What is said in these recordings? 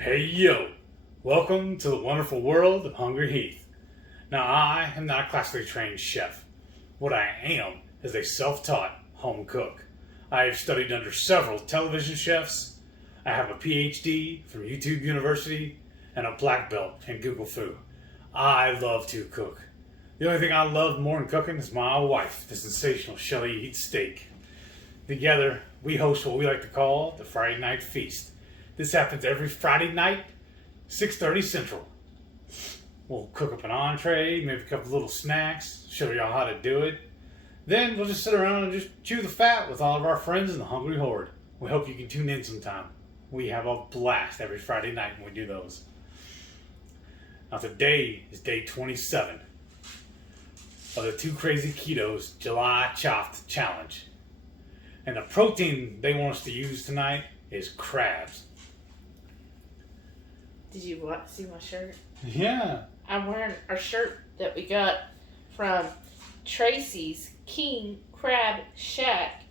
Hey yo, welcome to the wonderful world of Hungry Heath. Now I am not a classically trained chef. What I am is a self-taught home cook. I have studied under several television chefs. I have a PhD from YouTube University and a black belt in Google Fu. I love to cook. The only thing I love more than cooking is my wife, the sensational Shelly Eats Steak. Together, we host what we like to call the Friday Night Feast. This happens every Friday night, 6:30 Central. We'll cook up an entree, maybe a couple little snacks, show y'all how to do it. Then we'll just sit around and just chew the fat with all of our friends in the Hungry Horde. We hope you can tune in sometime. We have a blast every Friday night when we do those. Now today is day 27 of the Two Crazy Ketos July Chopped Challenge. And the protein they want us to use tonight is crabs. Did you see my shirt? Yeah. I'm wearing our shirt that we got from Tracy's King Crab Shack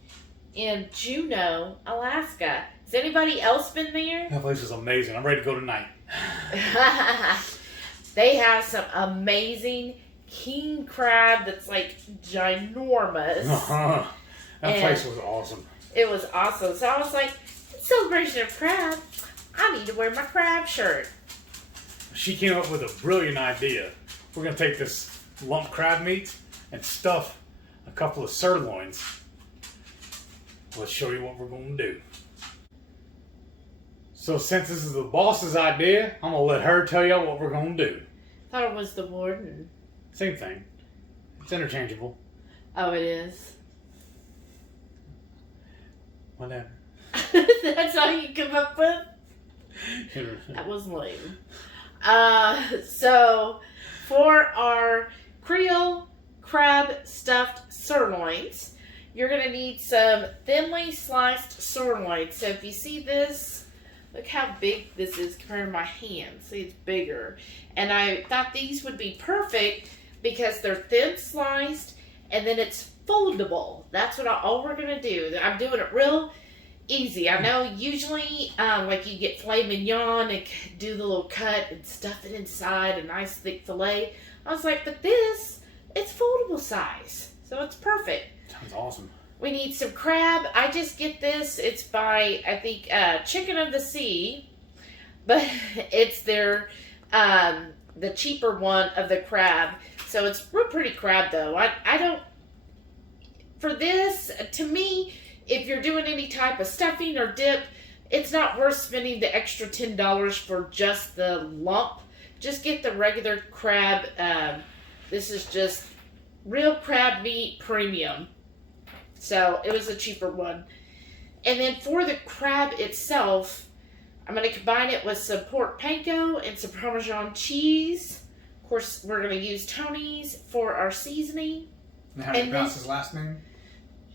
in Juneau, Alaska. Has anybody else been there? That place is amazing. I'm ready to go tonight. They have some amazing king crab that's like ginormous. That place was awesome. It was awesome. So I was like, in celebration of crab, I need to wear my crab shirt. She came up with a brilliant idea. We're going to take this lump crab meat and stuff a couple of sirloins. Let's show you what we're going to do. So since this is the boss's idea, I'm going to let her tell you what we're going to do. Thought it was the warden. Same thing. It's interchangeable. Oh, it is? Whatever. That's all you come up with? That was lame. So, for our Creole Crab Stuffed Sirloins, you're going to need some thinly sliced sirloin. So if you see this, look how big this is compared to my hand. See, it's bigger. And I thought these would be perfect because they're thin sliced and then it's foldable. That's what all we're going to do. I'm doing it real easy. I know usually like you get filet mignon and do the little cut and stuff it inside a nice thick filet. I was like, but this, it's foldable size. So it's perfect. Sounds awesome. We need some crab. I just get this. It's by, I think, Chicken of the Sea. But it's their, the cheaper one of the crab. So it's real pretty crab though. I don't, for this, to me, if you're doing any type of stuffing or dip, it's not worth spending the extra $10 for just the lump. Just get the regular crab. This is just real crab meat premium. So it was a cheaper one. And then for the crab itself, I'm going to combine it with some pork panko and some Parmesan cheese. Of course, we're going to use Tony's for our seasoning. And how do you pronounce his last name?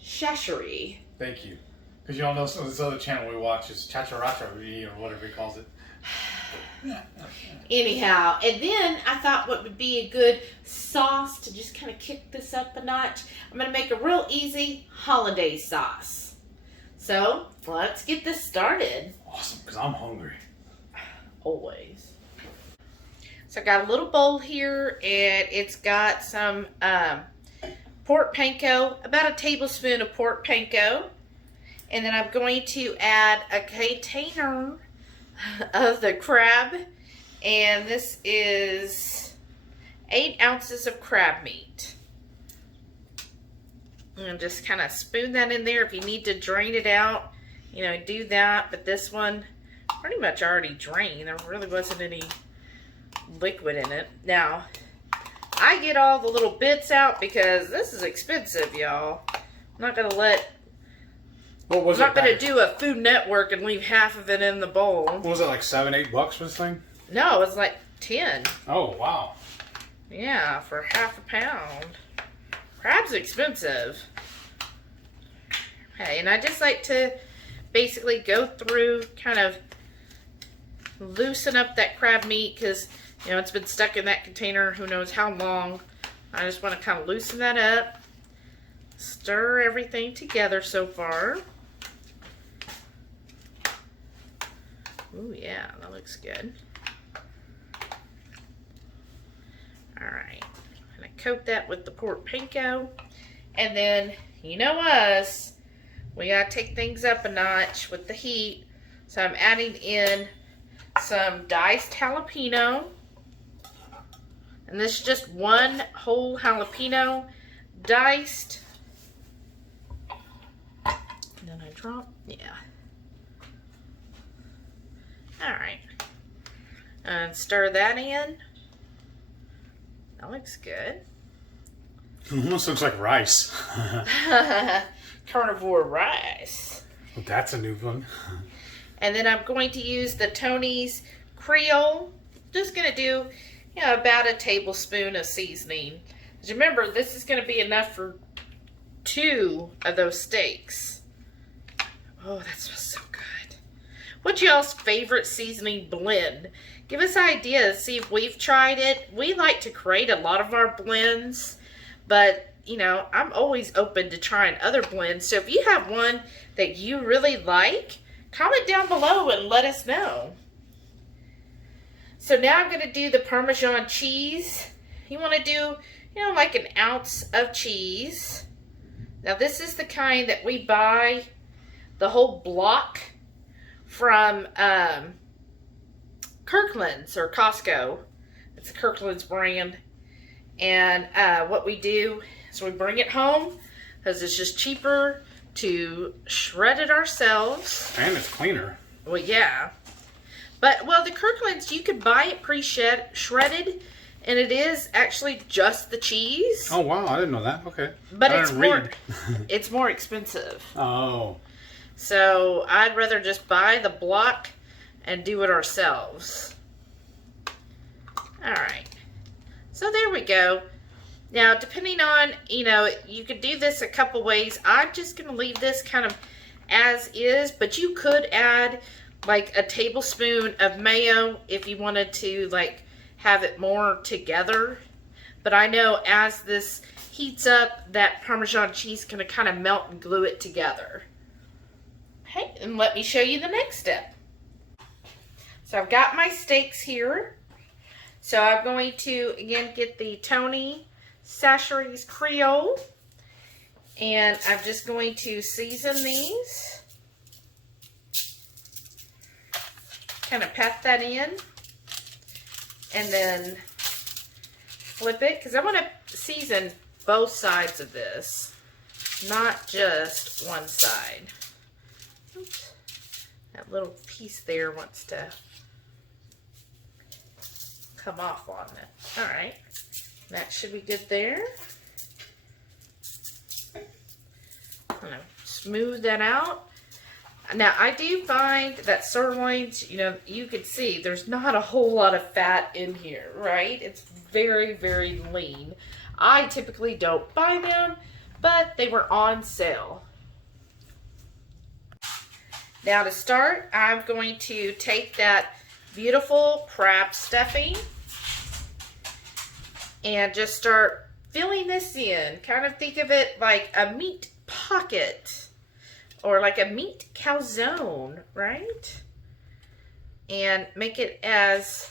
Shashery. Thank you. Because you all know this other channel we watch is Chacharacha or whatever he calls it. Anyhow, and then I thought what would be a good sauce to just kind of kick this up a notch. I'm going to make a real easy holiday sauce. So, let's get this started. Awesome, because I'm hungry. Always. So I got a little bowl here, and it's got some pork panko, about a tablespoon of pork panko. And then I'm going to add a container of the crab. And this is 8 ounces of crab meat. And just kind of spoon that in there. If you need to drain it out, you know, do that. But this one pretty much already drained. There really wasn't any liquid in it. Now, I get all the little bits out because this is expensive, y'all. I'm not going to let... What was I'm not going to do a Food Network and leave half of it in the bowl. What was it, like $7-8 for this thing? No, it was like 10. Oh, wow. Yeah, for half a pound. Crab's expensive. Okay, and I just like to basically go through, kind of loosen up that crab meat because, you know, it's been stuck in that container who knows how long. I just want to kind of loosen that up. Stir everything together so far. Ooh, yeah, that looks good. Alright, I'm going to coat that with the pork panko. And then, you know us, we got to take things up a notch with the heat. So I'm adding in some diced jalapeno. And this is just one whole jalapeno diced. And then I drop, yeah. Alright. And stir that in. That looks good. It almost looks like rice. Carnivore rice. Well, that's a new one. And then I'm going to use the Tony's Creole. Just going to do, about a tablespoon of seasoning. Because remember, this is going to be enough for 2 of those steaks. Oh, that smells so good. What's y'all's favorite seasoning blend? Give us ideas. See if we've tried it. We like to create a lot of our blends. But, I'm always open to trying other blends. So if you have one that you really like, comment down below and let us know. So now I'm going to do the Parmesan cheese. You want to do, like an ounce of cheese. Now this is the kind that we buy the whole block from Kirkland's or Costco. It's the Kirkland's brand. And what we do is we bring it home because it's just cheaper to shred it ourselves. And it's cleaner. Well, yeah. But, the Kirkland's, you could buy it pre-shredded, and it is actually just the cheese. Oh, wow. I didn't know that. Okay. But it's more expensive. Oh. So, I'd rather just buy the block and do it ourselves. Alright. So, there we go. Now, depending on, you could do this a couple ways. I'm just going to leave this kind of as is, but you could add like a tablespoon of mayo if you wanted to have it more together. But I know as this heats up, that Parmesan cheese is going to kind of melt and glue it together. Okay, and let me show you the next step. So I've got my steaks here. So I'm going to, again, get the Tony Chachere's Creole. And I'm just going to season these. Kind of pat that in. And then flip it. Because I want to season both sides of this. Not just one side. Oops. That little piece there wants to come off on it. Alright. That should be good there. I'm going to smooth that out. Now, I do find that sirloins, you can see there's not a whole lot of fat in here, right? It's very, very lean. I typically don't buy them, but they were on sale. Now, to start, I'm going to take that beautiful crab stuffing and just start filling this in. Kind of think of it like a meat pocket. Or like a meat calzone, right? And make it as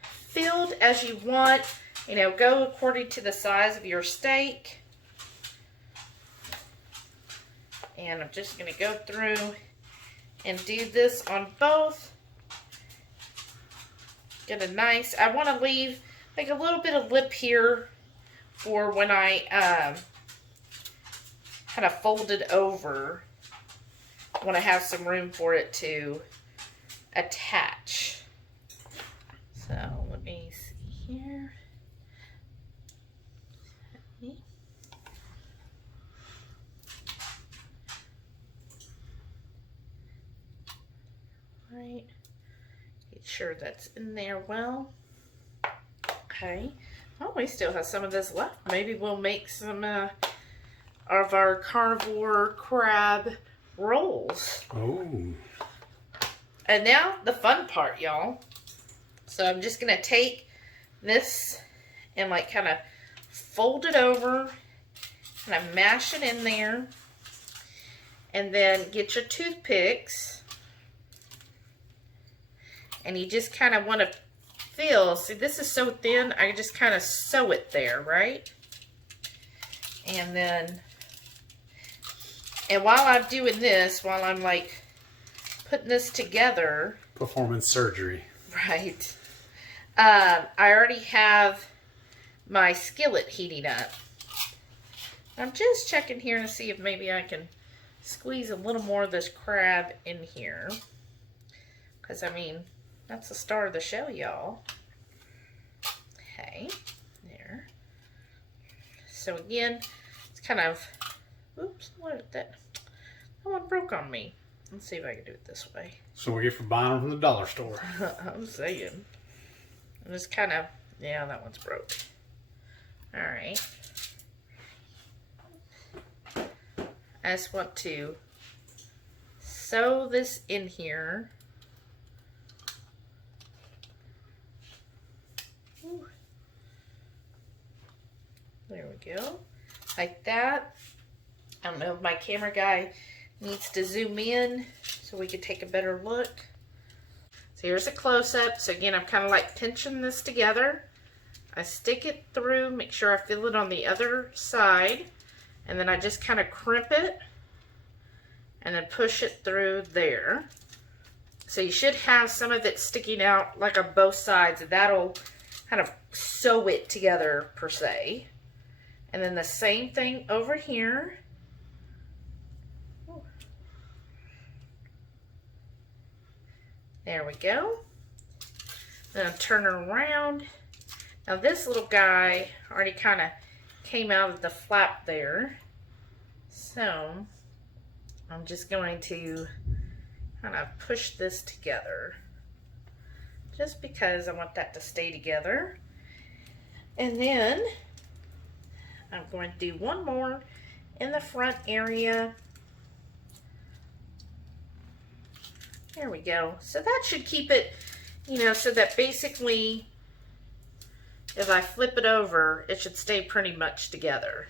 filled as you want. Go according to the size of your steak. And I'm just going to go through and do this on both. Get a nice, I want to leave like a little bit of lip here for when I kind of fold it over when I have some room for it to attach. So let me see here. Right. Get sure that's in there well. Okay. Oh, we still have some of this left. Maybe we'll make some of our carnivore crab rolls. Oh. And now the fun part, y'all. So I'm just going to take this and kind of fold it over. Kind of mash it in there. And then get your toothpicks. And you just kind of want to feel, see this is so thin, I just kind of sew it there, right? And then, and while I'm doing this, while I'm like putting this together. Performing surgery. Right. I already have my skillet heating up. I'm just checking here to see if maybe I can squeeze a little more of this crab in here. Because, I mean, that's the star of the show, y'all. Okay, there. So again, it's kind of, oops, that one broke on me. Let's see if I can do it this way. So we get for buying them from the dollar store. I'm saying. I'm just kind of, yeah, that one's broke. All right. I just want to sew this in here. Ooh. There we go. Like that. I don't know if my camera guy needs to zoom in so we can take a better look. So here's a close-up. So again, I'm kind of like pinching this together. I stick it through, make sure I feel it on the other side, and then I just kind of crimp it and then push it through there. So you should have some of it sticking out like on both sides, and that'll kind of sew it together per se. And then the same thing over here. There we go. Then I'm turning around. Now this little guy already kind of came out of the flap there. So I'm just going to kind of push this together. Just because I want that to stay together. And then I'm going to do one more in the front area. There we go. So that should keep it, you know, so that basically if I flip it over, it should stay pretty much together.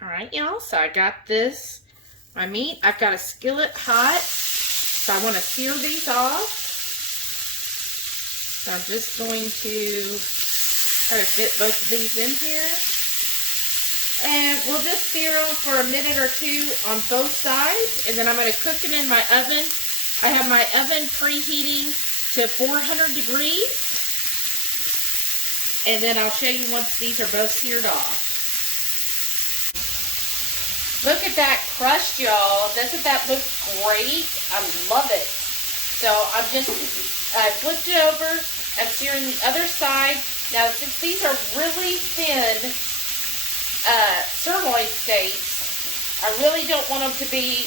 All right, y'all, so I got this, my meat. I've got a skillet hot, so I want to sear these off. So I'm just going to try to fit both of these in here. And we'll just sear them for a minute or two on both sides, and then I'm going to cook it in my oven. I have my oven preheating to 400 degrees. And then I'll show you once these are both seared off. Look at that crust, y'all. Doesn't that look great? I love it. So I flipped it over. I'm searing the other side. Now, since these are really thin sirloin steaks, I really don't want them to be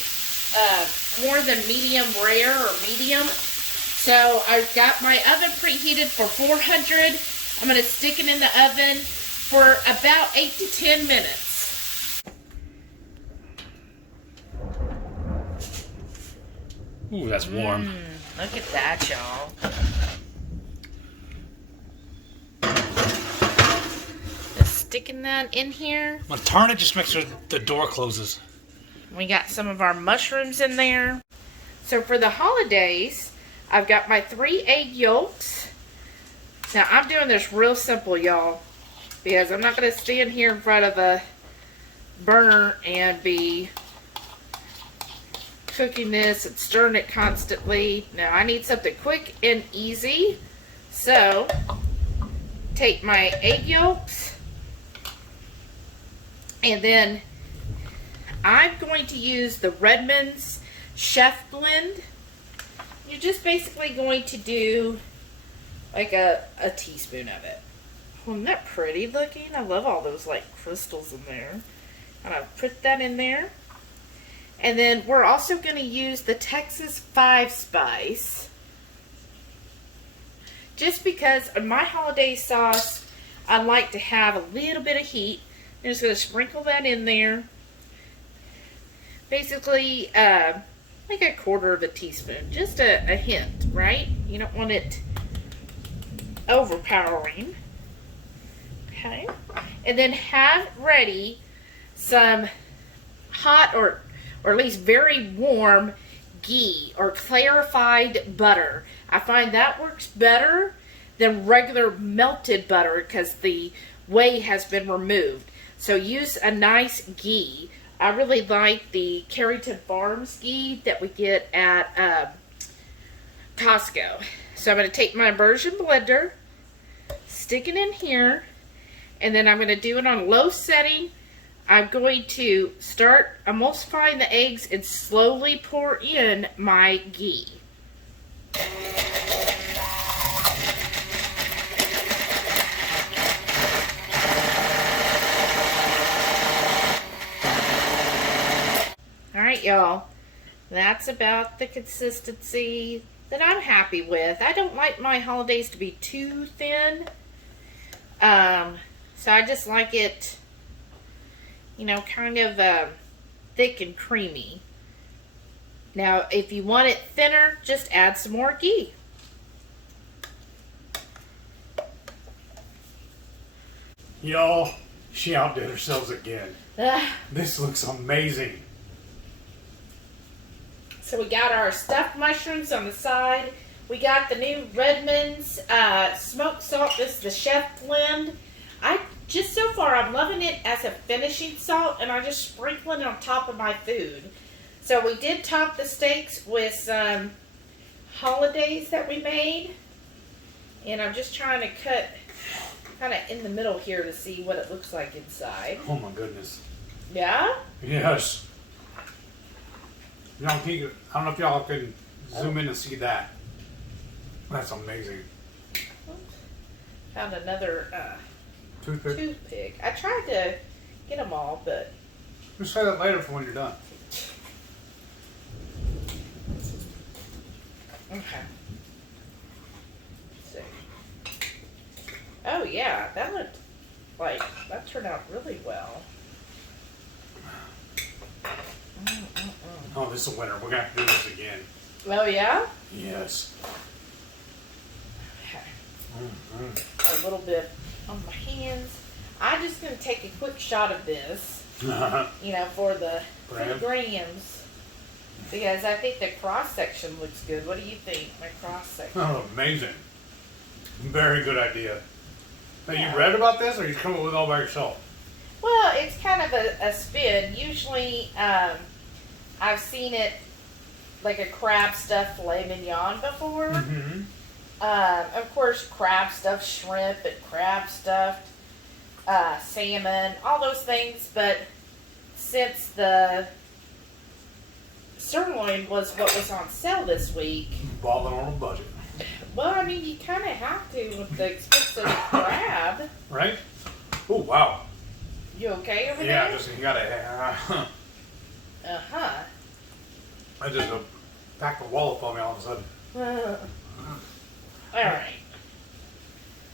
more than medium rare or medium. So I've got my oven preheated for 400. I'm going to stick it in the oven for about 8 to 10 minutes. Ooh, that's warm. Look at that, y'all. Just sticking that in here. I'm gonna turn it, just make sure the door closes. We got some of our mushrooms in there. So for the holidays, I've got my 3 egg yolks. Now I'm doing this real simple, y'all, because I'm not going to stand here in front of a burner and be cooking this and stirring it constantly. Now I need something quick and easy. So take my egg yolks, and then I'm going to use the Redmond's Chef Blend. You're just basically going to do like a teaspoon of it. Isn't that pretty looking? I love all those like crystals in there. And I put that in there. And then we're also going to use the Texas 5 Spice. Just because in my holiday sauce, I like to have a little bit of heat. I'm just going to sprinkle that in there. Basically, like a quarter of a teaspoon. Just a hint, right? You don't want it overpowering. Okay. And then have ready some hot or at least very warm ghee or clarified butter. I find that works better than regular melted butter because the whey has been removed. So use a nice ghee. I really like the Carrington Farms ghee that we get at Costco. So I'm going to take my immersion blender, stick it in here, and then I'm going to do it on low setting. I'm going to start emulsifying the eggs and slowly pour in my ghee. Alright, y'all. That's about the consistency that I'm happy with. I don't like my hollandaise to be too thin. So I just like it, you know, kind of thick and creamy. Now, if you want it thinner, just add some more ghee. Y'all, she outdid herself again. This looks amazing. So we got our stuffed mushrooms on the side. We got the new Redmond's smoked salt. This is the chef blend. So far, I'm loving it as a finishing salt, and I just sprinkle it on top of my food. So we did top the steaks with some hollandaise that we made. And I'm just trying to cut kind of in the middle here to see what it looks like inside. Oh my goodness. Yeah? Yes. I don't know if y'all can zoom in and see that. That's amazing. Found another Toothpick? I tried to get them all, but... Just say that later for when you're done. Okay. Let's see. Oh yeah, that turned out really well. Oh, this is a winner. We're going to have to do this again. Oh yeah? Yes. Okay. A little bit on my hands. I'm just going to take a quick shot of this, you know, for the grams. Because I think the cross section looks good. What do you think, my cross section? Oh, amazing. Very good idea. Now, Yeah. you read about this, or you come up with it all by yourself? Well, it's kind of a spin. Usually, I've seen it like a crab stuffed filet mignon before. Mm-hmm. Of course, crab stuffed shrimp and crab stuffed salmon, all those things. But since the sirloin was what was on sale this week, Balling on a budget. well, I mean, you kind of have to with the expensive crab. Right? Oh, wow. You okay over Yeah, there? just you gotta. Uh-huh. I just packed a wallop on me all of a sudden. All right.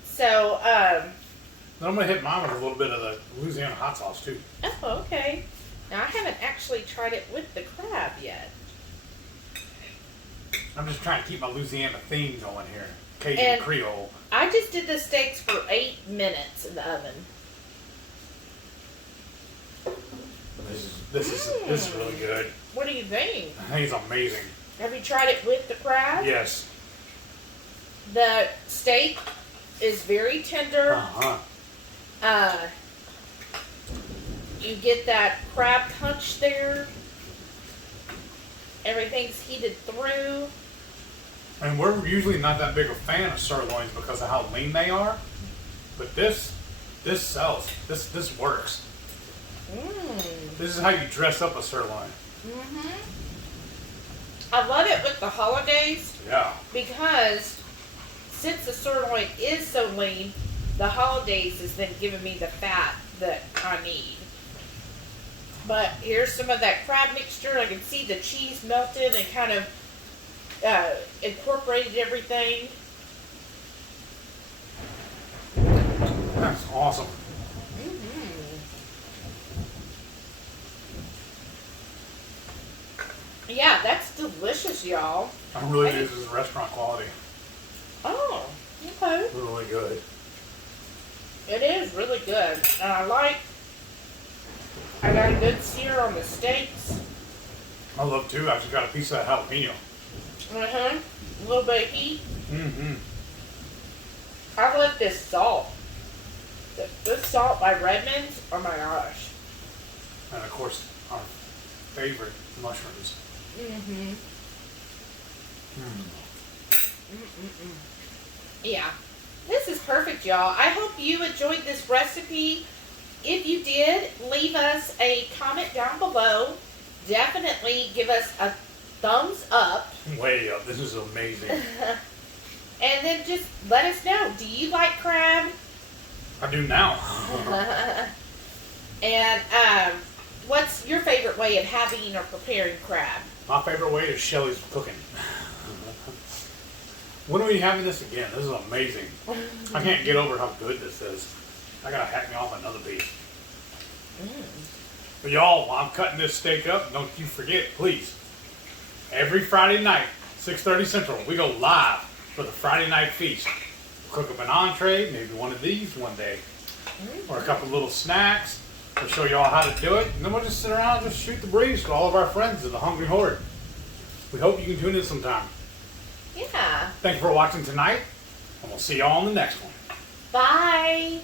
So, Then I'm gonna hit mine with a little bit of the Louisiana hot sauce too. oh, okay. Now, I haven't actually tried it with the crab yet. I'm just trying to keep my Louisiana theme going here. Cajun And- Creole. I just did the steaks for 8 minutes in the oven. This is really good. What do you think? I think it's amazing. Have you tried it with the crab? Yes. The steak is very tender. Uh-huh. You get that crab punch there. Everything's heated through. And we're usually not that big a fan of sirloins because of how lean they are. But this sells. This works. This is how you dress up a sirloin. I love it with the hollandaise Yeah. because since the sirloin is so lean, the hollandaise is then giving me the fat that I need. But here's some of that crab mixture. I can see the cheese melted and kind of incorporated everything. That's awesome. Yeah, that's delicious, y'all. I really think this is restaurant quality. Oh, okay. Really good. It is really good. And I like I got a good sear on the steaks. I love too. I just got a piece of that jalapeno. A little bit of heat. Mm-hmm. I love this salt. This salt by Redmond's, oh my gosh. And of course, our favorite mushrooms. Mm-hmm. Yeah. This is perfect, y'all. I hope you enjoyed this recipe. If you did, leave us a comment down below. Definitely give us a thumbs up. Way up. This is amazing. And then just let us know. Do you like crab? I do now. And what's your favorite way of having or preparing crab? My favorite way is Shelly's cooking. When are we having this again? This is amazing. I can't get over how good this is. I gotta hack me off another piece. But y'all, while I'm cutting this steak up, don't you forget, please. Every Friday night, 6:30 Central, we go live for the Friday night feast. We'll cook up an entree, maybe one of these one day, or a couple little snacks. We'll show y'all how to do it, and then we'll just sit around and just shoot the breeze with all of our friends in the Hungry Horde. We hope you can tune in sometime. Yeah. Thank you for watching tonight, and we'll see y'all on the next one. Bye.